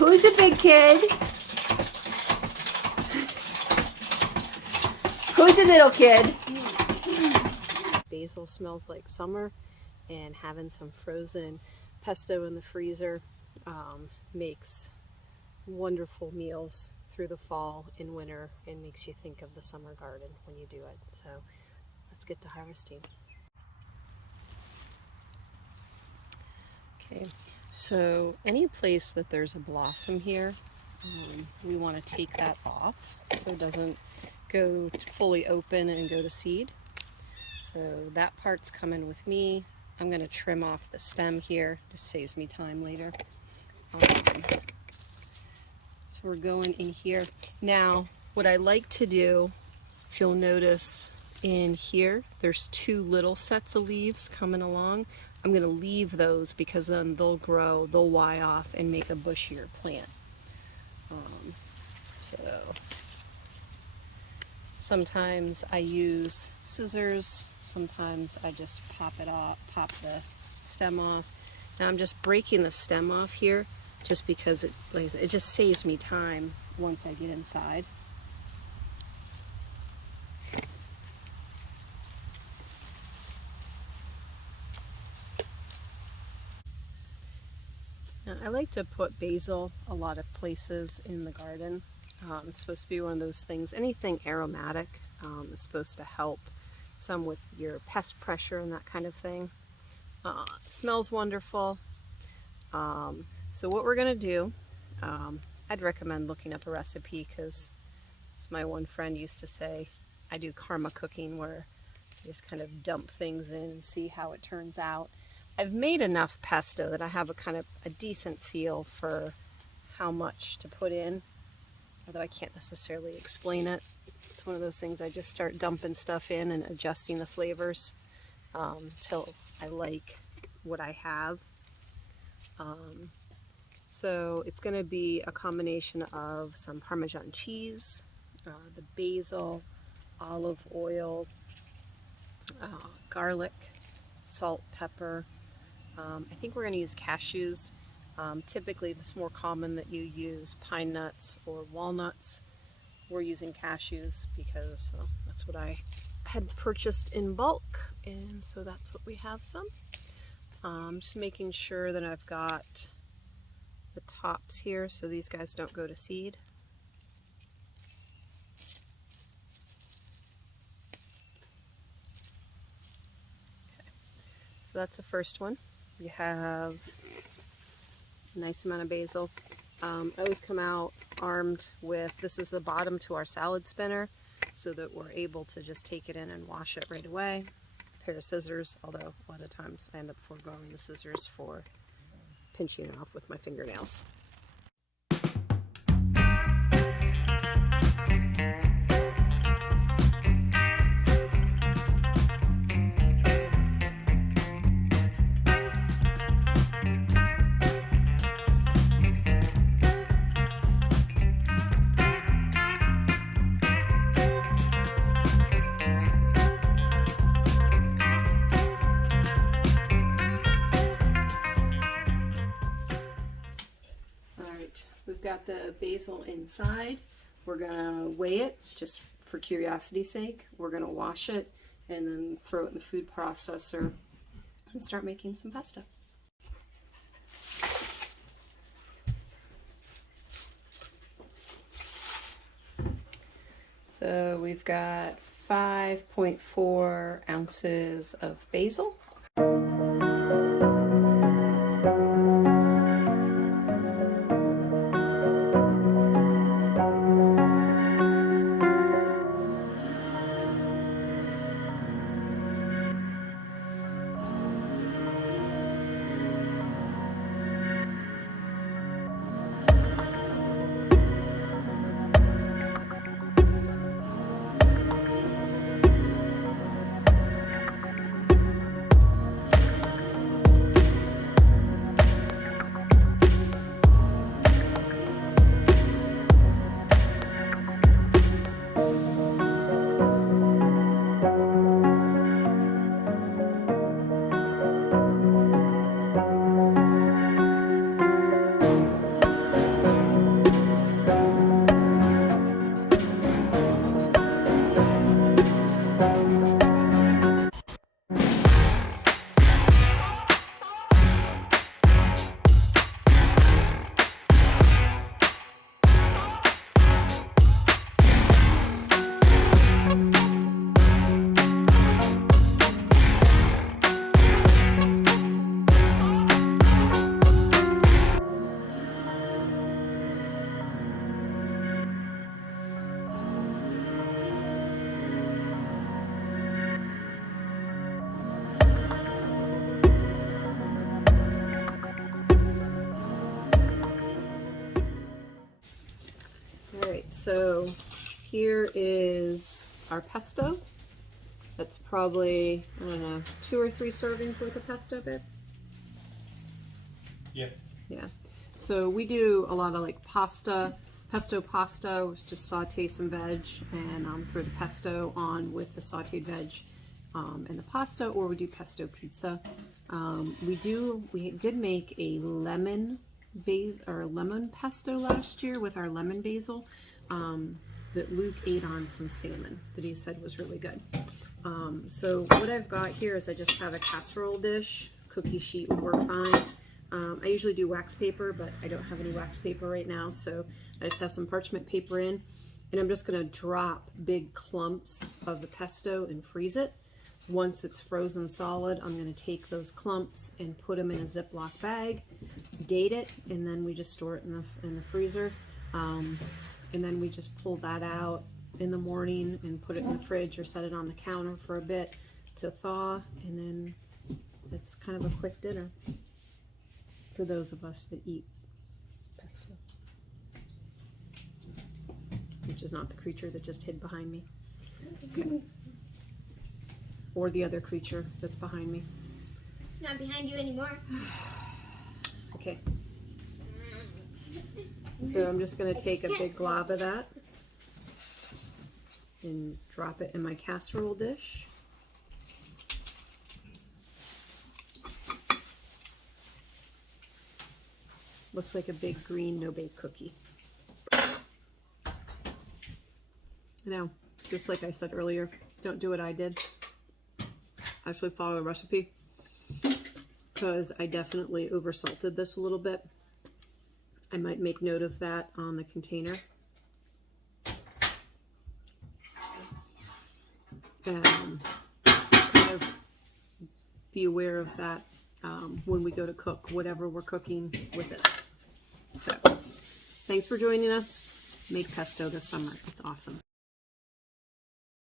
Who's a big kid? Who's a little kid? Basil smells like summer, and having some frozen pesto in the freezer makes wonderful meals through the fall and winter, and makes you think of the summer garden when you do it. So let's get to harvesting. Okay, so any place that there's a blossom here, we want to take that off so it doesn't go fully open and go to seed. So that part's coming with me. I'm going to trim off the stem here, just saves me time later. So we're going in here. Now, what I like to do, if you'll notice in here, there's two little sets of leaves coming along. I'm going to leave those because then they'll grow, they'll Y off and make a bushier plant. So sometimes I use scissors, sometimes I just pop it off, pop the stem off. Now I'm just breaking the stem off here just because it just saves me time once I get inside. Now, I like to put basil a lot of places in the garden. It's supposed to be one of those things, anything aromatic is supposed to help some with your pest pressure and that kind of thing. Smells wonderful. So what we're going to do, I'd recommend looking up a recipe, because as my one friend used to say, I do karma cooking, where you just kind of dump things in and see how it turns out. I've made enough pesto that I have a decent feel for how much to put in, although I can't necessarily explain it. It's one of those things I just start dumping stuff in and adjusting the flavors till I like what I have. So it's going to be a combination of some Parmesan cheese, the basil, olive oil, garlic, salt, pepper. I think we're going to use cashews. Typically it's more common that you use pine nuts or walnuts. We're using cashews because that's what I had purchased in bulk, and so that's what we have some. Just making sure that I've got the tops here so these guys don't go to seed. Okay. So that's the first one. We have a nice amount of basil. I always come out armed with, this is the bottom to our salad spinner, so that we're able to just take it in and wash it right away. A pair of scissors, although a lot of times I end up foregoing the scissors for pinching it off with my fingernails. We've got the basil inside. We're gonna weigh it just for curiosity's sake. We're gonna wash it and then throw it in the food processor and start making some pesto. So we've got 5.4 ounces of basil. So here is our pesto. That's probably, I don't know, 2 or 3 servings worth of pesto, babe? Yeah. Yeah. So we do a lot of like pasta, pesto pasta, which just saute some veg and throw the pesto on with the sauteed veg and the pasta, or we do pesto pizza. We did make a lemon pesto last year with our lemon basil that Luke ate on some salmon that he said was really good. So what I've got here is I just have a casserole dish. Cookie sheet would work fine. I usually do wax paper, but I don't have any wax paper right now, so I just have some parchment paper in, and I'm just going to drop big clumps of the pesto and freeze it. Once it's frozen solid, I'm going to take those clumps and put them in a Ziploc bag, date it, and then we just store it in the freezer. And then we just pull that out in the morning and put it in the fridge or set it on the counter for a bit to thaw, and then it's kind of a quick dinner for those of us that eat pesto, which is not the creature that just hid behind me. Okay. Or the other creature that's behind me. It's not behind you anymore. Okay. So I'm just going to take a big glob of that and drop it in my casserole dish. Looks like a big green no-bake cookie. I know, just like I said earlier, don't do what I did. Actually follow the recipe, because I definitely oversalted this a little bit. I might make note of that on the container. Kind of be aware of that when we go to cook whatever we're cooking with it. So, thanks for joining us. Make pesto this summer. It's awesome.